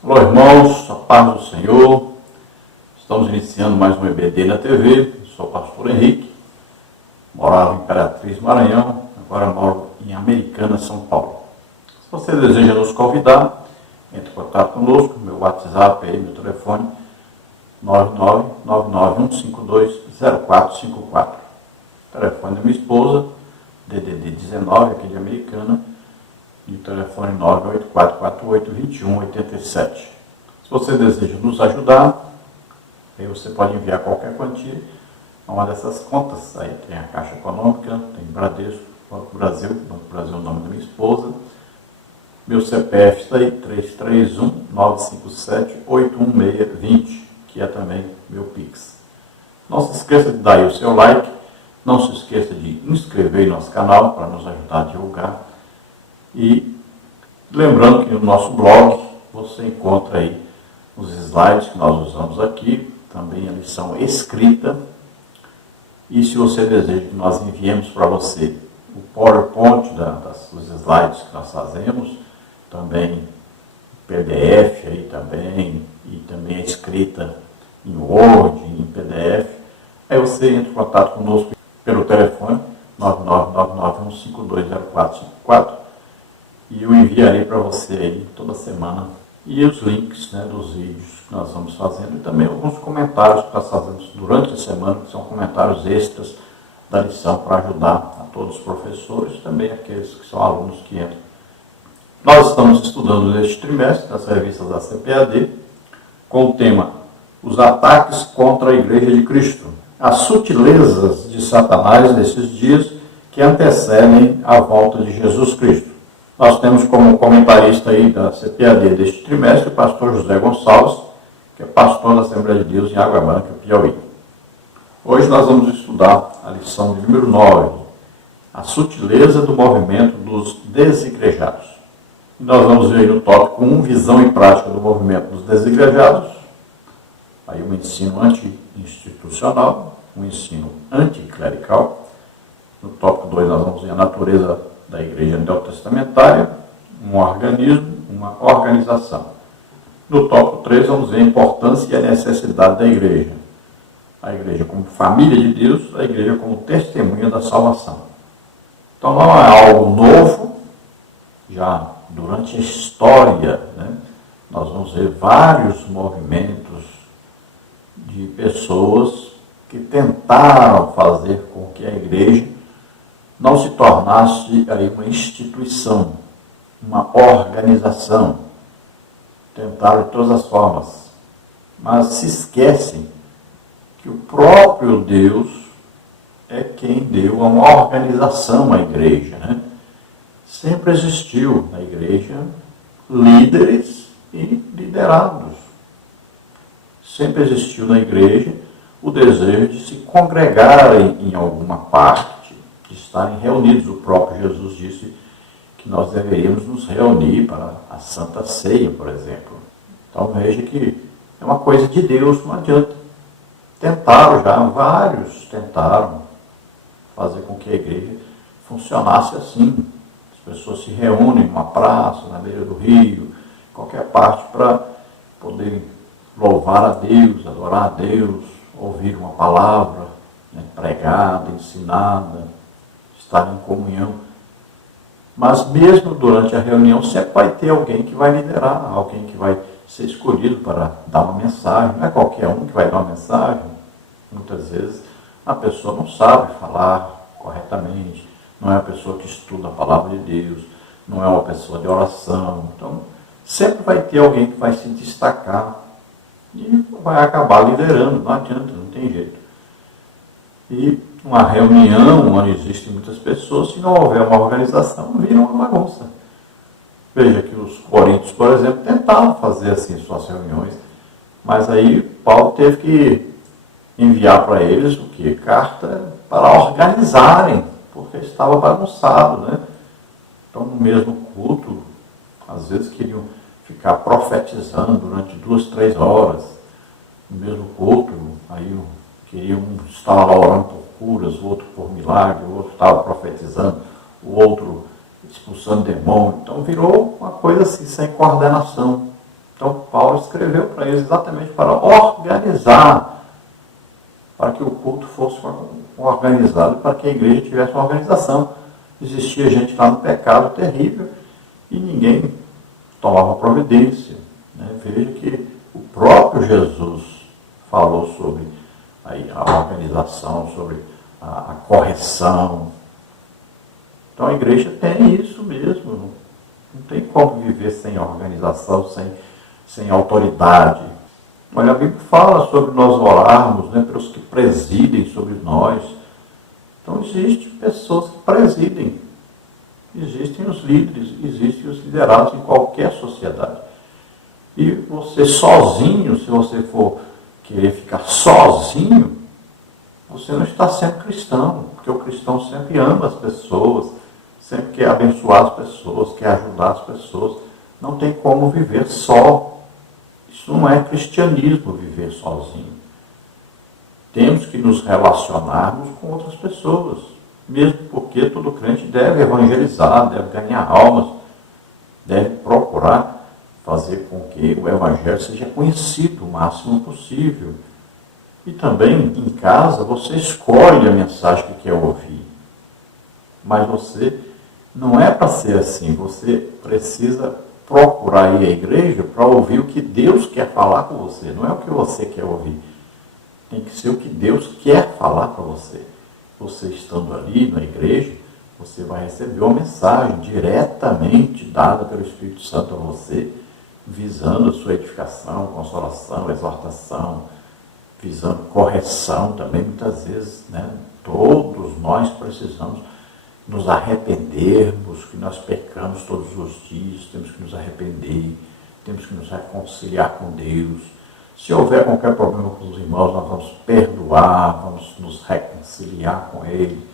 Olá, irmãos, a paz do Senhor. Estamos iniciando mais um EBD na TV. Eu sou o pastor Henrique, morava em Imperatriz, Maranhão, agora moro em Americana, São Paulo. Se você deseja nos convidar, entre em contato conosco, meu WhatsApp aí, meu telefone, 99991520454. Telefone da minha esposa, DDD 19, aqui de Americana, e o telefone 984482187. Se você deseja nos ajudar, aí você pode enviar qualquer quantia a uma dessas contas. Aí tem a Caixa Econômica, tem Bradesco, Banco do Brasil é o nome da minha esposa. Meu CPF está aí, 331-957-81620, que é também meu Pix. Não se esqueça de dar aí o seu like, não se esqueça de inscrever em nosso canal para nos ajudar a divulgar. E lembrando que no nosso blog você encontra aí os slides que nós usamos aqui, também a lição escrita. E se você deseja que nós enviemos para você o PowerPoint dos slides que nós fazemos, também PDF aí também, e também a escrita em Word, em PDF, aí você entra em contato conosco pelo telefone 99991520454 e eu enviarei para você aí toda semana e os links dos vídeos que nós vamos fazendo e também alguns comentários que nós fazemos durante a semana, que são comentários extras da lição para ajudar a todos os professores e também aqueles que são alunos que entram. Nós estamos estudando neste trimestre nas revistas da CPAD com o tema Os ataques contra a Igreja de Cristo, as sutilezas de Satanás nesses dias que antecedem a volta de Jesus Cristo. Nós temos como comentarista aí da CPAD deste trimestre o pastor José Gonçalves, que é pastor da Assembleia de Deus em Água Branca, Piauí. Hoje nós vamos estudar a lição de número 9, a sutileza do movimento dos desigrejados. E nós vamos ver aí no tópico 1, visão e prática do movimento dos desigrejados, aí um ensino anti-institucional, um ensino anticlerical. No tópico 2 nós vamos ver a natureza da igreja neotestamentária, um organismo, uma organização. No tópico 3 vamos ver a importância e a necessidade da igreja. A igreja como família de Deus, a igreja como testemunha da salvação. Então não é algo novo, já durante a história, nós vamos ver vários movimentos de pessoas que tentaram fazer com que a igreja não se tornasse aí uma instituição, uma organização. Tentaram de todas as formas, mas se esquecem que o próprio Deus é quem deu uma organização à igreja. Sempre existiu na igreja líderes e liderados. Sempre existiu na igreja o desejo de se congregarem em alguma parte, de estarem reunidos. O próprio Jesus disse que nós deveríamos nos reunir para a Santa Ceia, por exemplo. Então veja que é uma coisa de Deus, não adianta. Vários tentaram fazer com que a igreja funcionasse assim. As pessoas se reúnem em uma praça, na beira do rio, qualquer parte, para poderem louvar a Deus, adorar a Deus, ouvir uma palavra pregada, ensinada, estar em comunhão. Mas mesmo durante a reunião sempre vai ter alguém que vai liderar, alguém que vai ser escolhido para dar uma mensagem. Não é qualquer um que vai dar uma mensagem. Muitas vezes a pessoa não sabe falar corretamente, não é a pessoa que estuda a palavra de Deus, não é uma pessoa de oração. Então sempre vai ter alguém que vai se destacar e vai acabar liderando, não adianta, não tem jeito. E uma reunião onde existem muitas pessoas, se não houver uma organização, vira uma bagunça. Veja que os coríntios, por exemplo, tentavam fazer assim suas reuniões, mas aí Paulo teve que enviar para eles o quê? Carta para organizarem, porque estava bagunçado, Então, no mesmo culto, às vezes queriam ficar profetizando durante 2, 3 horas, no mesmo culto, aí queriam estar lá orando por curas, o outro por milagre, o outro estava profetizando, o outro expulsando demônio. Então virou uma coisa assim, sem coordenação. Então Paulo escreveu para eles exatamente para organizar, para que o culto fosse organizado, para que a igreja tivesse uma organização. Existia gente lá no pecado terrível e ninguém tomava providência. Né? Veja que o próprio Jesus falou sobre aí, a organização, sobre a correção. Então a igreja tem isso mesmo. Não tem como viver sem organização, sem autoridade. Olha, a Bíblia fala sobre nós orarmos, né, pelos que presidem sobre nós. Então existem pessoas que presidem. Existem os líderes, existem os liderados em qualquer sociedade. E você sozinho, se você for querer ficar sozinho, você não está sendo cristão, porque o cristão sempre ama as pessoas, sempre quer abençoar as pessoas, quer ajudar as pessoas. Não tem como viver só. Isso não é cristianismo, viver sozinho. Temos que nos relacionarmos com outras pessoas, mesmo porque todo crente deve evangelizar, deve ganhar almas, deve procurar fazer com que o evangelho seja conhecido o máximo possível. E também, em casa, você escolhe a mensagem que quer ouvir. Mas você não é para ser assim. Você precisa procurar ir à igreja para ouvir o que Deus quer falar com você. Não é o que você quer ouvir. Tem que ser o que Deus quer falar para você. Você estando ali na igreja, você vai receber uma mensagem diretamente dada pelo Espírito Santo a você, visando a sua edificação, consolação, exortação, visando correção também, muitas vezes, né? Todos nós precisamos nos arrependermos, que nós pecamos todos os dias, temos que nos arrepender, temos que nos reconciliar com Deus. Se houver qualquer problema com os irmãos, nós vamos perdoar, vamos nos reconciliar com Ele,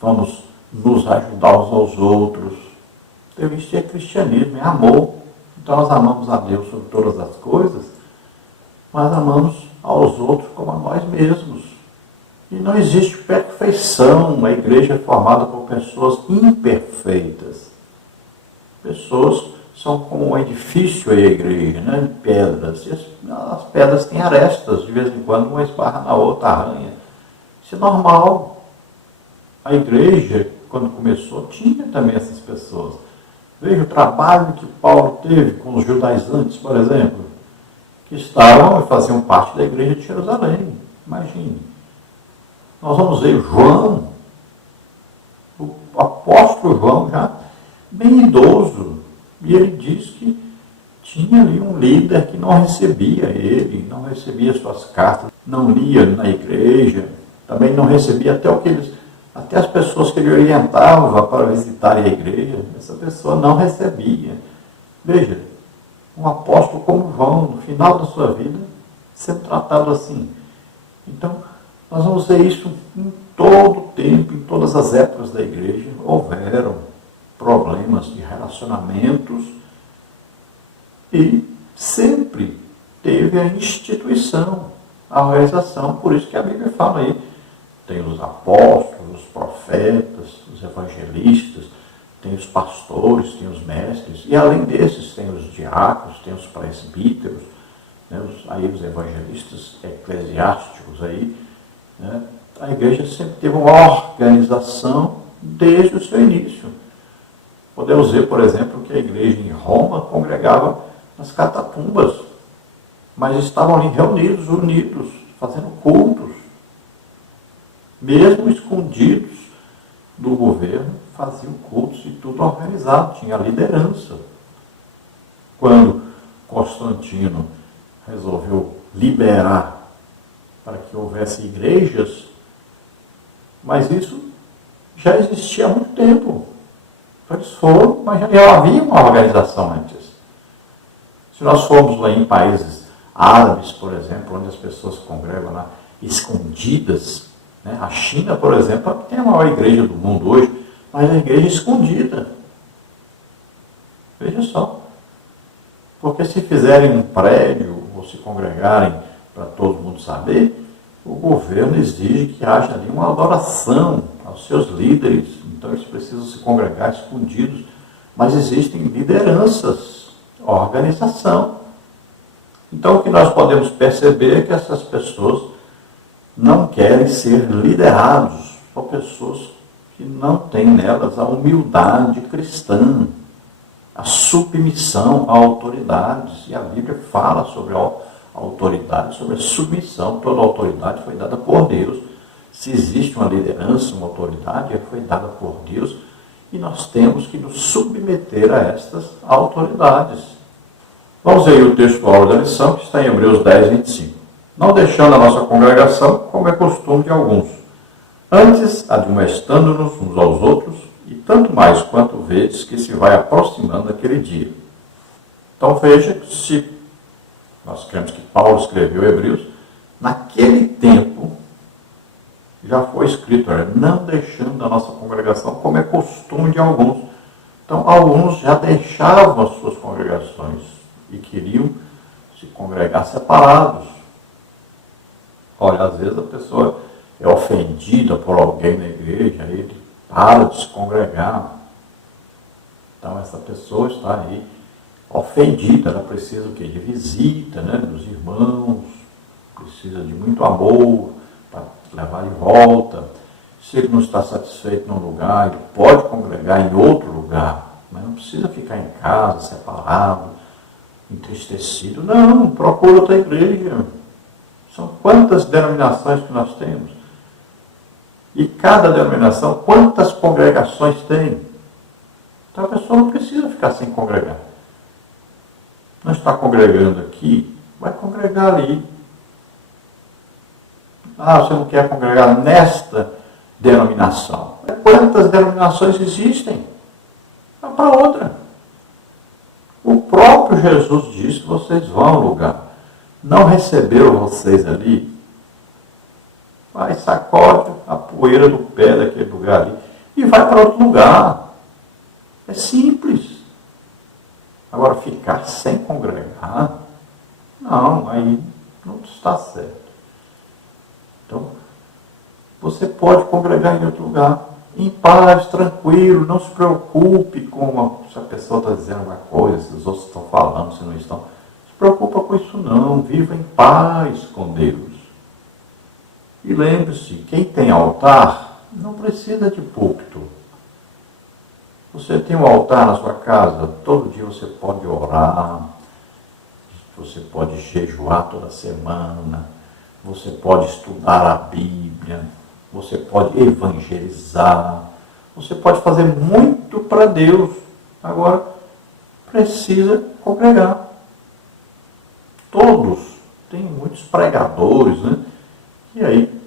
vamos nos ajudar uns aos outros. Então, isso é cristianismo, é amor. Então, nós amamos a Deus sobre todas as coisas, mas amamos aos outros como a nós mesmos. E não existe perfeição. A igreja é formada por pessoas imperfeitas. Pessoas são como um edifício aí, a igreja, né? De pedras. E as pedras têm arestas, de vez em quando uma esbarra na outra, arranha. Isso é normal. A igreja, quando começou, tinha também essas pessoas. Veja o trabalho que Paulo teve com os judaizantes, por exemplo, que estavam e faziam parte da igreja de Jerusalém. Imagine. Nós vamos ver João, o apóstolo João, já bem idoso, e ele diz que tinha ali um líder que não recebia ele, não recebia suas cartas, não lia na igreja, também não recebia até as pessoas que ele orientava para visitarem a igreja, essa pessoa não recebia. Veja, um apóstolo como João, no final da sua vida, sendo tratado assim. Então, nós vamos ver isso em todo o tempo, em todas as épocas da igreja, houveram problemas de relacionamentos e sempre teve a instituição, a organização. Por isso que a Bíblia fala aí, tem os apóstolos, os profetas, os evangelistas, tem os pastores, tem os mestres, e além desses tem os diáconos, tem os presbíteros, né, os evangelistas eclesiásticos aí, né? A igreja sempre teve uma organização desde o seu início. Podemos ver, por exemplo, que a igreja em Roma congregava nas catacumbas, mas estavam ali reunidos, unidos, fazendo cultos, mesmo escondidos do governo, faziam cultos e tudo organizado, tinha liderança. Quando Constantino resolveu liberar para que houvesse igrejas, mas isso já existia há muito tempo. Eles foram, mas já havia uma organização antes. Se nós formos lá em países árabes, por exemplo, onde as pessoas congregam lá escondidas, né? A China, por exemplo, tem a maior igreja do mundo hoje, mas a igreja é escondida. Veja só. Porque se fizerem um prédio, ou se congregarem para todo mundo saber, o governo exige que haja ali uma adoração aos seus líderes. Então eles precisam se congregar escondidos. Mas existem lideranças, organização. Então, o que nós podemos perceber é que essas pessoas não querem ser liderados por pessoas que não têm nelas a humildade cristã, a submissão a autoridades. E a Bíblia fala sobre a autoridade, sobre a submissão. Toda a autoridade foi dada por Deus. Se existe uma liderança, uma autoridade, foi dada por Deus. E nós temos que nos submeter a estas autoridades. Vamos ver o textual da lição, que está em Hebreus 10, 25. Não deixando a nossa congregação, como é costume de alguns. Antes, admoestando-nos uns aos outros, e tanto mais quanto vedes que se vai aproximando aquele dia. Então veja que se nós cremos que Paulo escreveu Hebreus, naquele tempo já foi escrito, não deixando a nossa congregação, como é costume de alguns. Então alguns já deixavam as suas congregações e queriam se congregar separados. Olha, às vezes a pessoa é ofendida por alguém na igreja, ele para de se congregar. Então essa pessoa está aí ofendida, ela precisa o quê? De visita, né, dos irmãos, precisa de muito amor para levar de volta. Se ele não está satisfeito num lugar, ele pode congregar em outro lugar, mas não precisa ficar em casa, separado, entristecido. Não, procura outra igreja. São quantas denominações que nós temos? E cada denominação, quantas congregações tem? Então a pessoa não precisa ficar sem congregar. Não está congregando aqui, vai congregar ali. Ah, você não quer congregar nesta denominação. Quantas denominações existem? Vá para outra. O próprio Jesus disse que vocês vão ao lugar. Não recebeu vocês ali? Vai, sacode a poeira do pé daquele lugar ali e vai para outro lugar. É simples. Agora, ficar sem congregar, não, aí não está certo. Então, você pode congregar em outro lugar, em paz, tranquilo, não se preocupe com se a pessoa está dizendo uma coisa, se os outros estão falando, se não estão. Não se preocupa com isso não, viva em paz com Deus. E lembre-se, quem tem altar não precisa de púlpito. Você tem um altar na sua casa, todo dia você pode orar, você pode jejuar toda semana, você pode estudar a Bíblia, você pode evangelizar, você pode fazer muito para Deus. Agora, precisa congregar. Todos, tem muitos pregadores, né? E aí,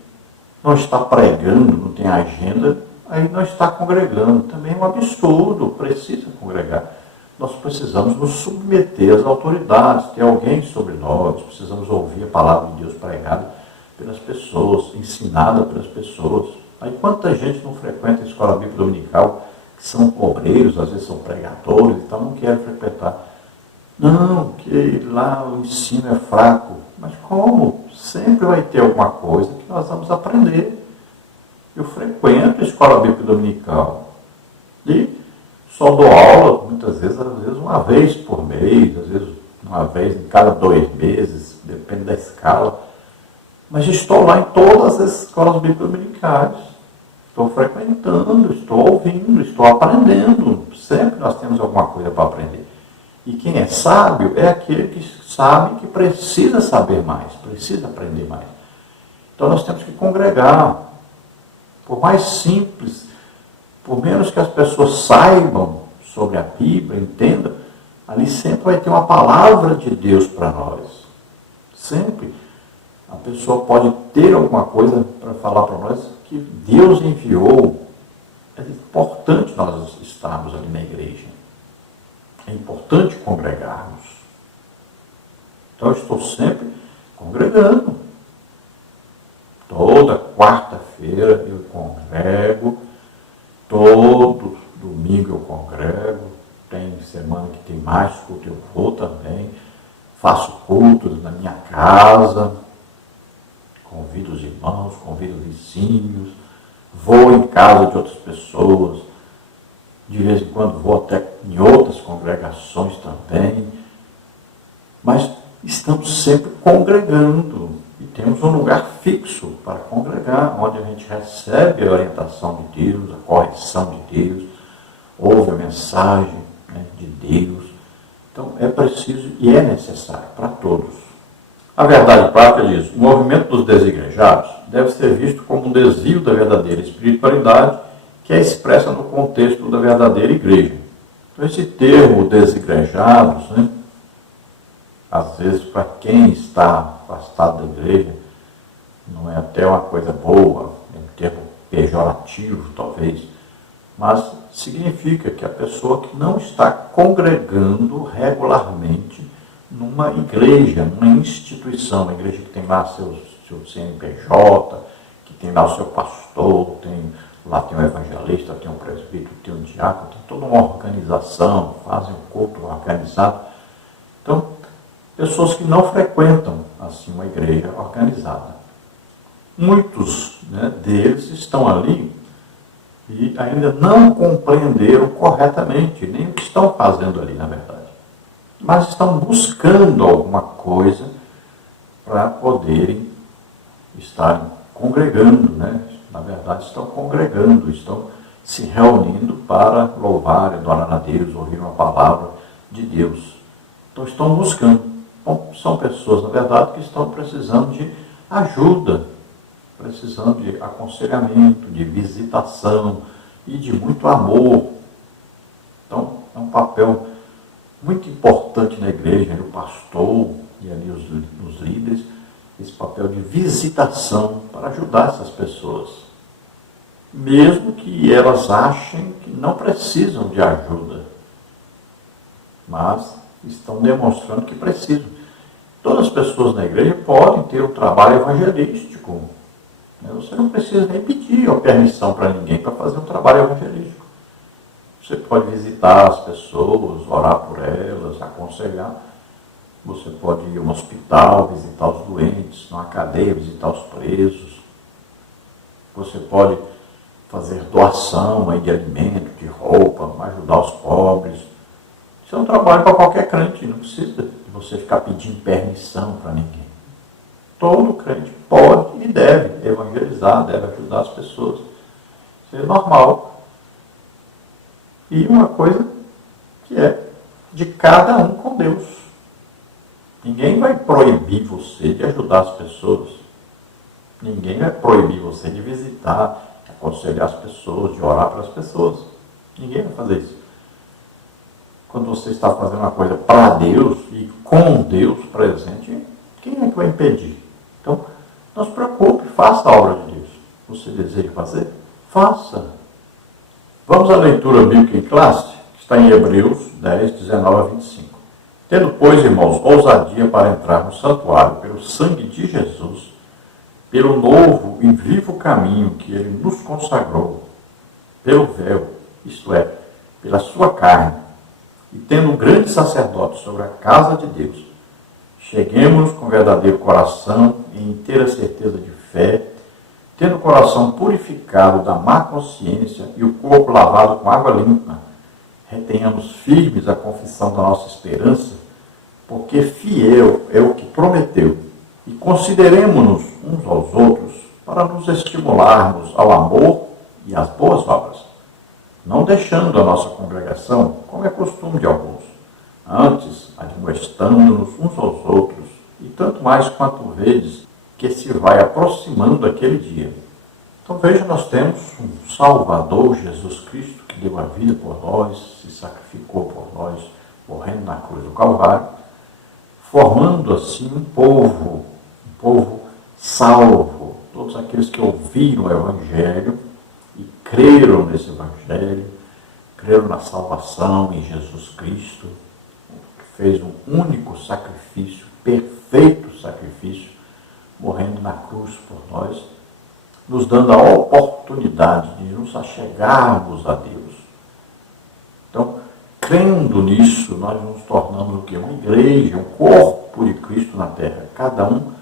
não está pregando, não tem agenda, aí não está congregando. Também é um absurdo, precisa congregar. Nós precisamos nos submeter às autoridades, ter alguém sobre nós, precisamos ouvir a palavra de Deus pregada pelas pessoas, ensinada pelas pessoas. Aí quanta gente não frequenta a escola bíblica dominical, que são obreiros, às vezes são pregadores, então não querem frequentar. Não, que lá o ensino é fraco. Mas como? Sempre vai ter alguma coisa que nós vamos aprender. Eu frequento a escola bíblica dominical e só dou aula, muitas vezes, às vezes uma vez por mês, às vezes uma vez em cada 2 meses, depende da escala. Mas estou lá em todas as escolas bíblicas dominicais. Estou frequentando, estou ouvindo, estou aprendendo. Sempre nós temos alguma coisa para aprender. E quem é sábio é aquele que sabe que precisa saber mais, precisa aprender mais. Então nós temos que congregar. Por mais simples, por menos que as pessoas saibam sobre a Bíblia, entendam, ali sempre vai ter uma palavra de Deus para nós. Sempre. A pessoa pode ter alguma coisa para falar para nós que Deus enviou. É importante nós estarmos ali na igreja. É importante congregarmos. Então eu estou sempre congregando. Toda quarta-feira eu congrego, todo domingo eu congrego, tem semana que tem mais culto, eu vou também, faço cultos na minha casa, convido os irmãos, convido os vizinhos, vou em casa de outras pessoas, de vez em quando vou até em outras congregações também, mas estamos sempre congregando e temos um lugar fixo para congregar, onde a gente recebe a orientação de Deus, a correção de Deus, ouve a mensagem, né, de Deus. Então é preciso e é necessário para todos. A verdade prática diz: o movimento dos desigrejados deve ser visto como um desvio da verdadeira espiritualidade que é expressa no contexto da verdadeira igreja. Então esse termo desigrejados, né, às vezes para quem está afastado da igreja, não é até uma coisa boa, é um termo pejorativo talvez, mas significa que a pessoa que não está congregando regularmente numa igreja, numa instituição, uma igreja que tem lá seu CNPJ, que tem lá o seu pastor, lá tem um evangelista, tem um presbítero, tem um diácono, tem toda uma organização, fazem um culto organizado. Então, pessoas que não frequentam assim uma igreja organizada. Muitos, né, deles estão ali e ainda não compreenderam corretamente nem o que estão fazendo ali, na verdade. Mas estão buscando alguma coisa para poderem estar congregando, né? Na verdade, estão congregando, estão se reunindo para louvar, adorar a Deus, ouvir uma palavra de Deus. Então, estão buscando. Bom, são pessoas, na verdade, que estão precisando de ajuda, precisando de aconselhamento, de visitação e de muito amor. Então, é um papel muito importante na igreja, o pastor e ali os líderes, esse papel de visitação para ajudar essas pessoas. Mesmo que elas achem que não precisam de ajuda, mas estão demonstrando que precisam. Todas as pessoas na igreja podem ter um trabalho evangelístico. Você não precisa nem pedir a permissão para ninguém para fazer um trabalho evangelístico. Você pode visitar as pessoas, orar por elas, aconselhar. Você pode ir a um hospital, visitar os doentes, numa cadeia, visitar os presos. Você pode fazer doação aí de alimento, de roupa, ajudar os pobres. Isso é um trabalho para qualquer crente, não precisa de você ficar pedindo permissão para ninguém. Todo crente pode e deve evangelizar, deve ajudar as pessoas. Isso é normal. E uma coisa que é de cada um com Deus. Ninguém vai proibir você de ajudar as pessoas. Ninguém vai proibir você de visitar, de aconselhar as pessoas, de orar para as pessoas. Ninguém vai fazer isso. Quando você está fazendo uma coisa para Deus e com Deus presente, quem é que vai impedir? Então, não se preocupe, faça a obra de Deus. Você deseja fazer? Faça. Vamos à leitura bíblica em classe, que está em Hebreus 10, 19 a 25. Tendo, pois, irmãos, ousadia para entrar no santuário pelo sangue de Jesus, pelo novo e vivo caminho que ele nos consagrou, pelo véu, isto é, pela sua carne, e tendo um grande sacerdote sobre a casa de Deus, cheguemos com verdadeiro coração e inteira certeza de fé, tendo o coração purificado da má consciência e o corpo lavado com água limpa, retenhamos firmes a confissão da nossa esperança, porque fiel é o que prometeu, e consideremo-nos uns aos outros para nos estimularmos ao amor e às boas obras, não deixando a nossa congregação, como é costume de alguns, antes admoestando-nos uns aos outros, e tanto mais quanto vedes que se vai aproximando aquele dia. Então veja, nós temos um Salvador, Jesus Cristo, que deu a vida por nós, se sacrificou por nós, morrendo na cruz do Calvário, formando assim um povo salvo, todos aqueles que ouviram o Evangelho e creram nesse Evangelho, creram na salvação em Jesus Cristo, que fez um único sacrifício, perfeito sacrifício, morrendo na cruz por nós, nos dando a oportunidade de nos achegarmos a Deus. Então, crendo nisso, nós nos tornamos o quê? Uma igreja, um corpo de Cristo na terra. Cada um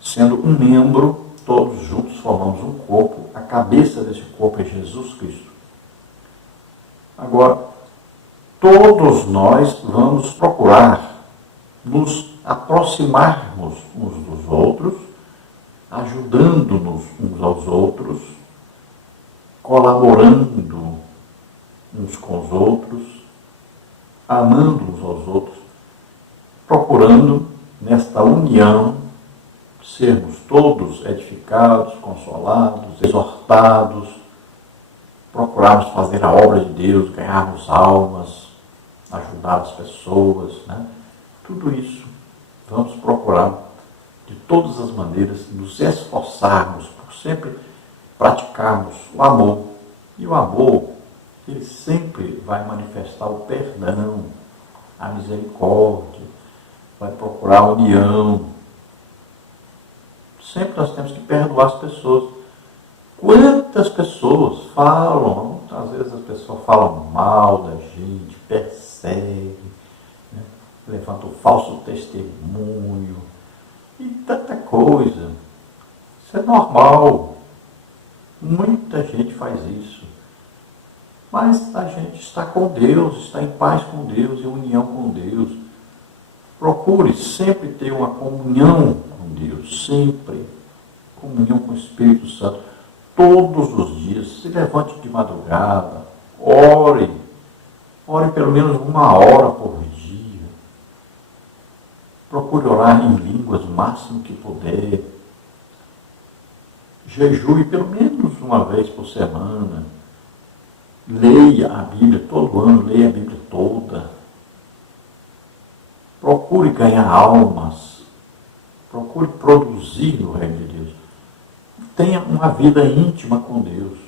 sendo um membro, todos juntos formamos um corpo. A cabeça desse corpo é Jesus Cristo. Agora, todos nós vamos procurar nos aproximarmos uns dos outros, ajudando-nos uns aos outros, colaborando uns com os outros, amando uns aos outros, procurando, nesta união, sermos todos edificados, consolados, exortados, procurarmos fazer a obra de Deus, ganharmos almas, ajudar as pessoas, né? Tudo isso, vamos procurar, de todas as maneiras, nos esforçarmos por sempre praticarmos o amor. E o amor, ele sempre vai manifestar o perdão, a misericórdia, vai procurar a união. Sempre nós temos que perdoar as pessoas. Quantas pessoas falam, às vezes as pessoas falam mal da gente, perseguem, né? Levantam falso testemunho e tanta coisa. Isso é normal. Muita gente faz isso. Mas a gente está com Deus, está em paz com Deus, em união com Deus. Procure sempre ter uma comunhão com Deus, sempre. Comunhão com o Espírito Santo. Todos os dias, se levante de madrugada, ore. Ore pelo menos 1 hora por dia. Procure orar em línguas o máximo que puder. Jejue pelo menos uma vez por semana. Leia a Bíblia todo ano, leia a Bíblia toda. Procure ganhar almas. Procure produzir no reino de Deus. Tenha uma vida íntima com Deus.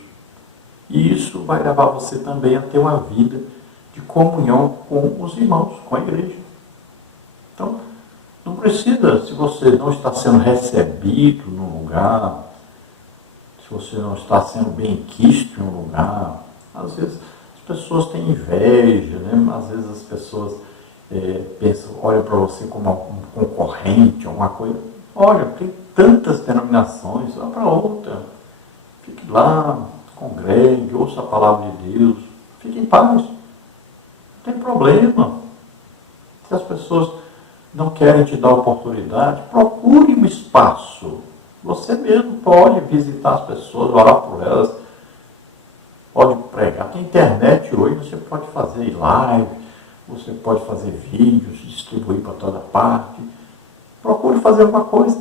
E isso vai levar você também a ter uma vida de comunhão com os irmãos, com a igreja. Então, não precisa, se você não está sendo recebido num lugar, se você não está sendo bem quisto em um lugar, às vezes as pessoas têm inveja, né? Às vezes as pessoas pensam, olham para você como um concorrente, alguma coisa. Olha, tem tantas denominações, vá para outra. Fique lá, congregue, ouça a palavra de Deus, fique em paz. Não tem problema. Se as pessoas não querem te dar oportunidade, procure um espaço. Você mesmo pode visitar as pessoas, orar por elas, pode pregar. Tem internet hoje, você pode fazer live, você pode fazer vídeos, distribuir para toda parte. Procure fazer alguma coisa.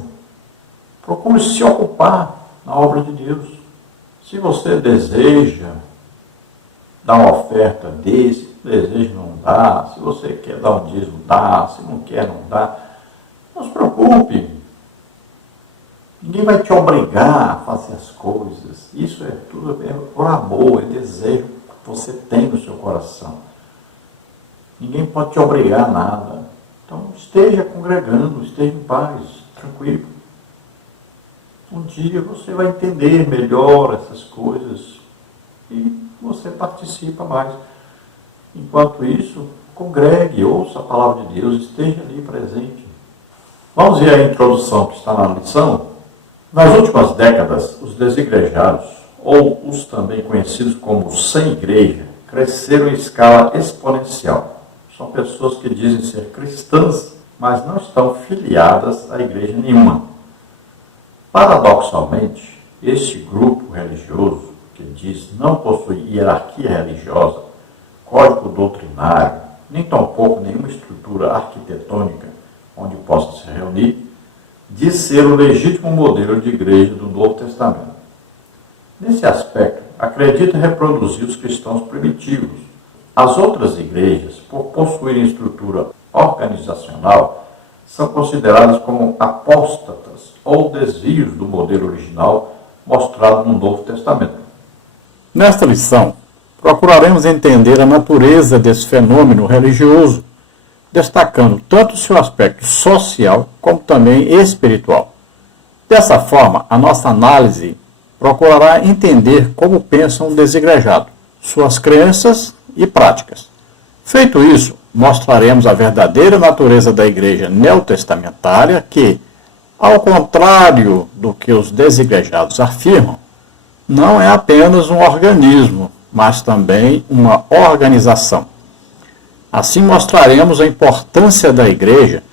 Procure se ocupar na obra de Deus. Se você deseja dar uma oferta desse, se deseja não dá, se você quer dar um dízimo, dá, se não quer, não dá. Não se preocupe. Ninguém vai te obrigar a fazer as coisas. Isso é tudo por amor, é desejo que você tem no seu coração. Ninguém pode te obrigar a nada. Então, esteja congregando, esteja em paz, tranquilo. Um dia você vai entender melhor essas coisas e você participa mais. Enquanto isso, congregue, ouça a palavra de Deus, esteja ali presente. Vamos ver a introdução que está na lição. Nas últimas décadas, os desigrejados, ou os também conhecidos como sem igreja, cresceram em escala exponencial. São pessoas que dizem ser cristãs, mas não estão filiadas a igreja nenhuma. Paradoxalmente, este grupo religioso, que diz não possuir hierarquia religiosa, código doutrinário, nem tampouco nenhuma estrutura arquitetônica onde possa se reunir, diz ser o legítimo modelo de igreja do Novo Testamento. Nesse aspecto, acredita reproduzir os cristãos primitivos. As outras igrejas, por possuírem estrutura organizacional, são consideradas como apóstatas ou desvios do modelo original mostrado no Novo Testamento. Nesta lição, procuraremos entender a natureza desse fenômeno religioso, destacando tanto o seu aspecto social como também espiritual. Dessa forma, a nossa análise procurará entender como pensa um desigrejado, suas crenças e práticas. Feito isso, mostraremos a verdadeira natureza da igreja neotestamentária que, ao contrário do que os desigrejados afirmam, não é apenas um organismo, mas também uma organização. Assim mostraremos a importância da igreja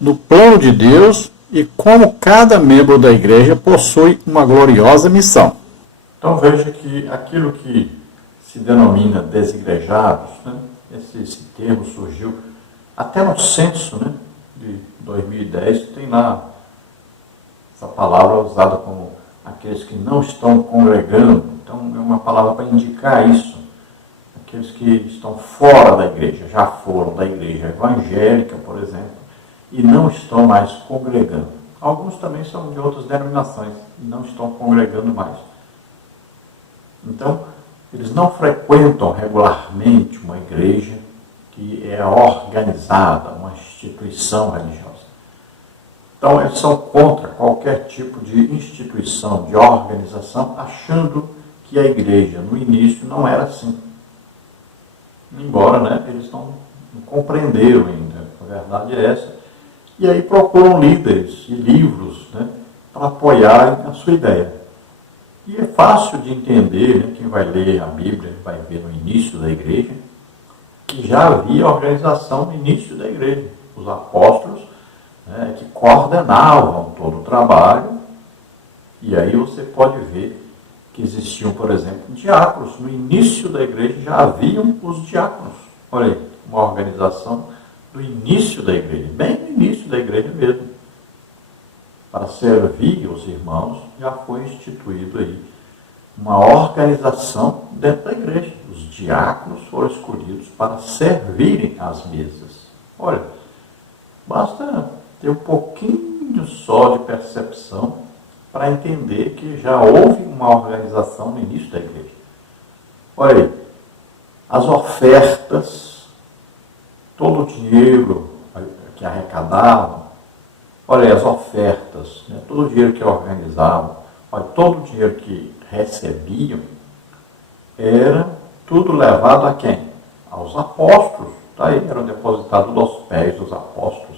no plano de Deus e como cada membro da igreja possui uma gloriosa missão. Então veja que aquilo que se denomina desigrejados, né, esse termo surgiu até no censo, né, de 2010, tem lá essa palavra usada como aqueles que não estão congregando. Então é uma palavra para indicar isso. Aqueles que estão fora da igreja, já foram da igreja evangélica, por exemplo, e não estão mais congregando. Alguns também são de outras denominações e não estão congregando mais. Então, eles não frequentam regularmente uma igreja que é organizada, uma instituição religiosa. Então, eles são contra qualquer tipo de instituição, de organização, achando que a igreja, no início, não era assim. Embora, né, eles não compreenderam ainda, a verdade é essa. E aí procuram líderes e livros, né, para apoiarem a sua ideia. E é fácil de entender, né, quem vai ler a Bíblia vai ver no início da igreja, que já havia organização no início da igreja. Os apóstolos, né, que coordenavam todo o trabalho, e aí você pode ver que existiam, por exemplo, diáconos. No início da igreja já haviam os diáconos. Olha aí, uma organização do início da igreja, bem no início da igreja mesmo. Para servir os irmãos, já foi instituído aí uma organização dentro da igreja. Os diáconos foram escolhidos para servirem às mesas. Olha, basta ter um pouquinho só de percepção para entender que já houve uma organização no início da igreja. Olha aí, as ofertas, todo o dinheiro que arrecadavam, olha aí, as ofertas, né, todo o dinheiro que organizavam, olha, todo o dinheiro que recebiam, era tudo levado a quem? Aos apóstolos. Daí eram depositados aos pés dos apóstolos.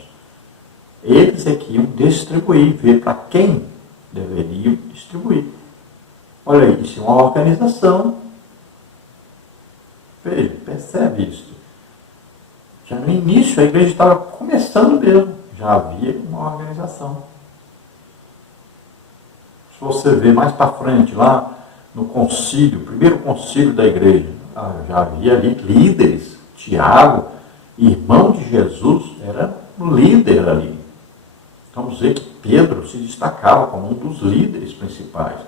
Eles é que iam distribuir, ver para quem deveriam distribuir. Olha aí, isso é uma organização. Veja, percebe isso. Já no início a igreja estava começando mesmo, já havia uma organização. Se você ver mais para frente, lá no concílio, primeiro concílio da igreja, já havia ali líderes. Tiago, irmão de Jesus, era um líder ali. Então, vamos ver que Pedro se destacava como um dos líderes principais.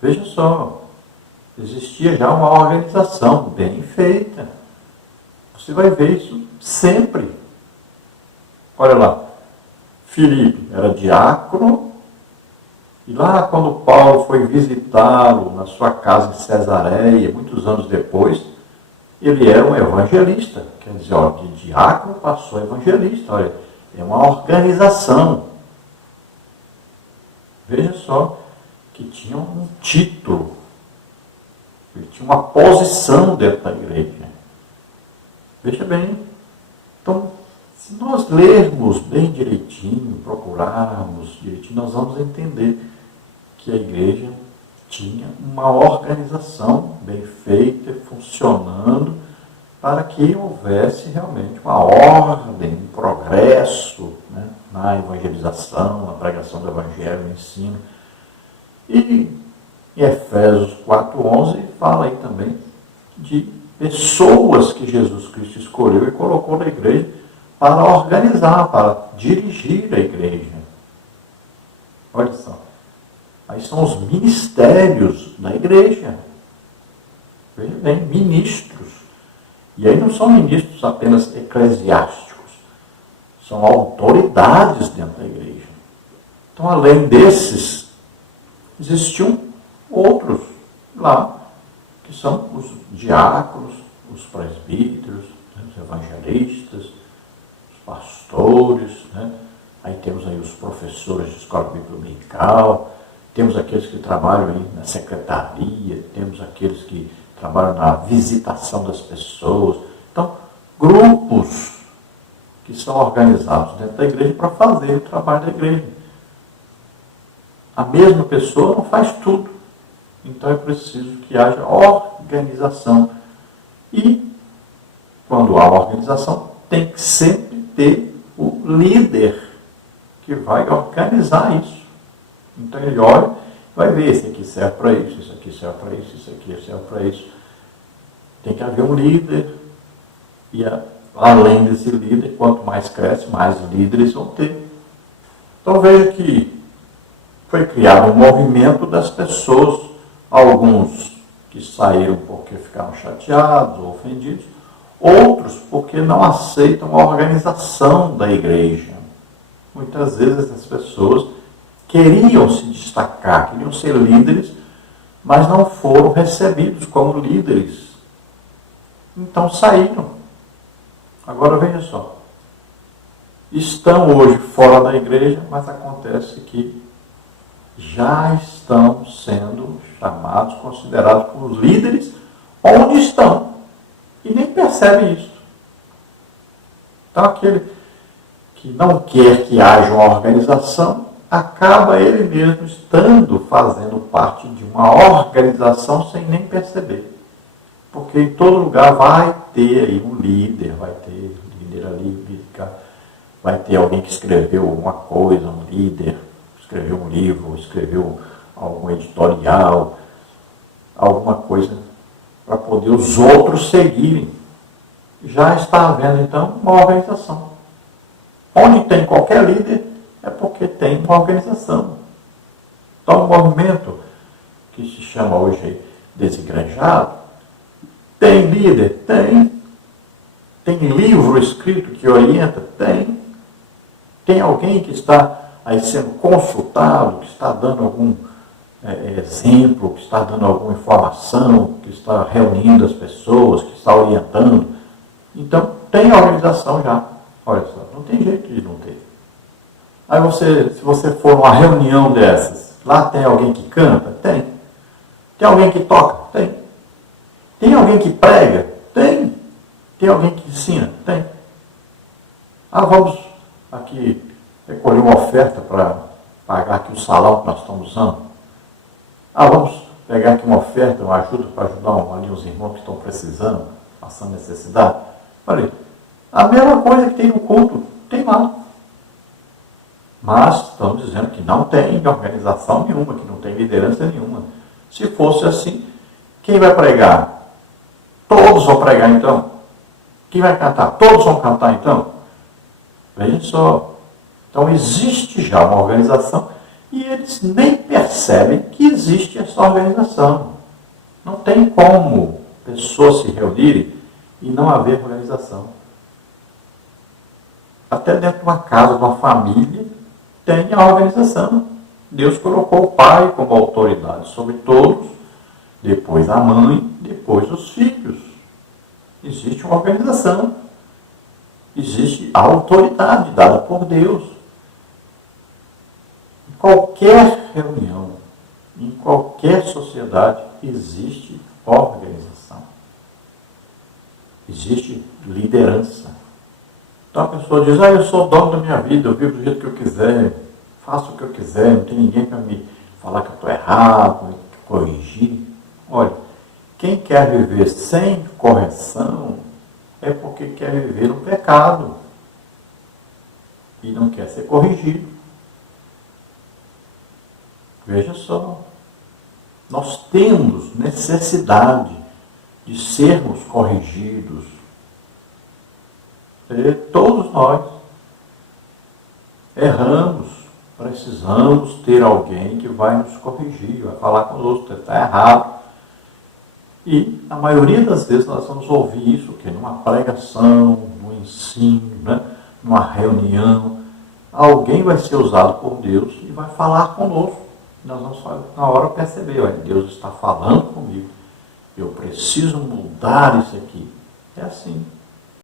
Veja só, existia já uma organização bem feita. Você vai ver isso sempre. Olha lá, Filipe era diácono, e lá quando Paulo foi visitá-lo na sua casa em Cesareia, muitos anos depois, ele era um evangelista. Quer dizer, ó, de diácono passou a evangelista. Olha, é uma organização. Veja só que tinha um título, ele tinha uma posição dentro da igreja. Veja bem, então, se nós lermos bem direitinho, procurarmos direitinho, nós vamos entender que a igreja tinha uma organização bem feita, funcionando, para que houvesse realmente uma ordem, um progresso, né, na evangelização, na pregação do evangelho, no ensino. E em Efésios 4:11 fala aí também de pessoas que Jesus Cristo escolheu e colocou na igreja para organizar, para dirigir a igreja. Olha só. Aí são os ministérios da igreja. Veja bem, ministros. E aí não são ministros apenas eclesiásticos, são autoridades dentro da igreja. Então, além desses, existiam outros lá, que são os diáconos, os presbíteros, né, os evangelistas, os pastores, né? Aí temos aí os professores de escola bíblica dominical, temos aqueles que trabalham aí na secretaria, temos aqueles que trabalham na visitação das pessoas. Então, grupos que são organizados dentro da igreja para fazer o trabalho da igreja. A mesma pessoa não faz tudo. Então é preciso que haja organização. E, quando há organização, tem que sempre ter o líder que vai organizar isso. Então ele olha, vai ver, esse aqui serve para isso, isso aqui serve para isso, isso aqui serve para isso. Tem que haver um líder. E além desse líder, quanto mais cresce, mais líderes vão ter. Então veja que foi criado um movimento das pessoas, alguns que saíram porque ficaram chateados ou ofendidos, outros porque não aceitam a organização da igreja. Muitas vezes as pessoas queriam se destacar, queriam ser líderes, mas não foram recebidos como líderes. Então saíram. Agora veja só. Estão hoje fora da igreja, mas acontece que já estão sendo chamados, considerados como líderes onde estão. E nem percebe isso. Então aquele que não quer que haja uma organização, acaba ele mesmo fazendo parte de uma organização sem nem perceber. Porque em todo lugar vai ter aí um líder, vai ter líder ali, vai ter alguém que escreveu alguma coisa, um líder, escreveu um livro, escreveu algum editorial, alguma coisa para poder os outros seguirem. Já está havendo então uma organização. Onde tem qualquer líder é porque tem uma organização. Então o movimento que se chama hoje desigranjado, tem líder? Tem. Tem livro escrito que orienta? Tem. Tem alguém que está aí sendo consultado, que está dando algum exemplo, que está dando alguma informação, que está reunindo as pessoas, que está orientando. Então, tem organização já. Olha só, não tem jeito de não ter. Aí se você for numa reunião dessas, lá tem alguém que canta? Tem. Tem alguém que toca? Tem. Tem alguém que prega? Tem. Tem alguém que ensina? Tem. Vamos aqui recolher uma oferta para pagar aqui o salão que nós estamos usando. Vamos pegar aqui uma oferta, uma ajuda para ajudar ali os irmãos que estão precisando, passando necessidade. Olha aí, a mesma coisa que tem no culto, tem lá. Mas estamos dizendo que não tem organização nenhuma, que não tem liderança nenhuma. Se fosse assim, quem vai pregar? Todos vão pregar então? Quem vai cantar? Todos vão cantar então? Veja só. Então existe já uma organização e eles nem percebem que existe essa organização. Não tem como pessoas se reunirem e não haver organização. Até dentro de uma casa, de uma família, tem a organização. Deus colocou o pai como autoridade sobre todos, depois a mãe, depois os filhos. Existe uma organização. Existe a autoridade dada por Deus. Em qualquer reunião, em qualquer sociedade, existe organização. Existe liderança. Então a pessoa diz, eu sou dono da minha vida, eu vivo do jeito que eu quiser, faço o que eu quiser, não tem ninguém para me falar que eu estou errado, me corrigir. Olha, quem quer viver sem correção é porque quer viver no pecado e não quer ser corrigido. Veja só, nós temos necessidade de sermos corrigidos. Todos nós erramos, precisamos ter alguém que vai nos corrigir, vai falar conosco, está errado. E a maioria das vezes nós vamos ouvir isso numa pregação, num ensino, numa reunião. Alguém vai ser usado por Deus e vai falar conosco. Nós vamos na hora perceber, olha, Deus está falando comigo. Eu preciso mudar isso aqui. É assim.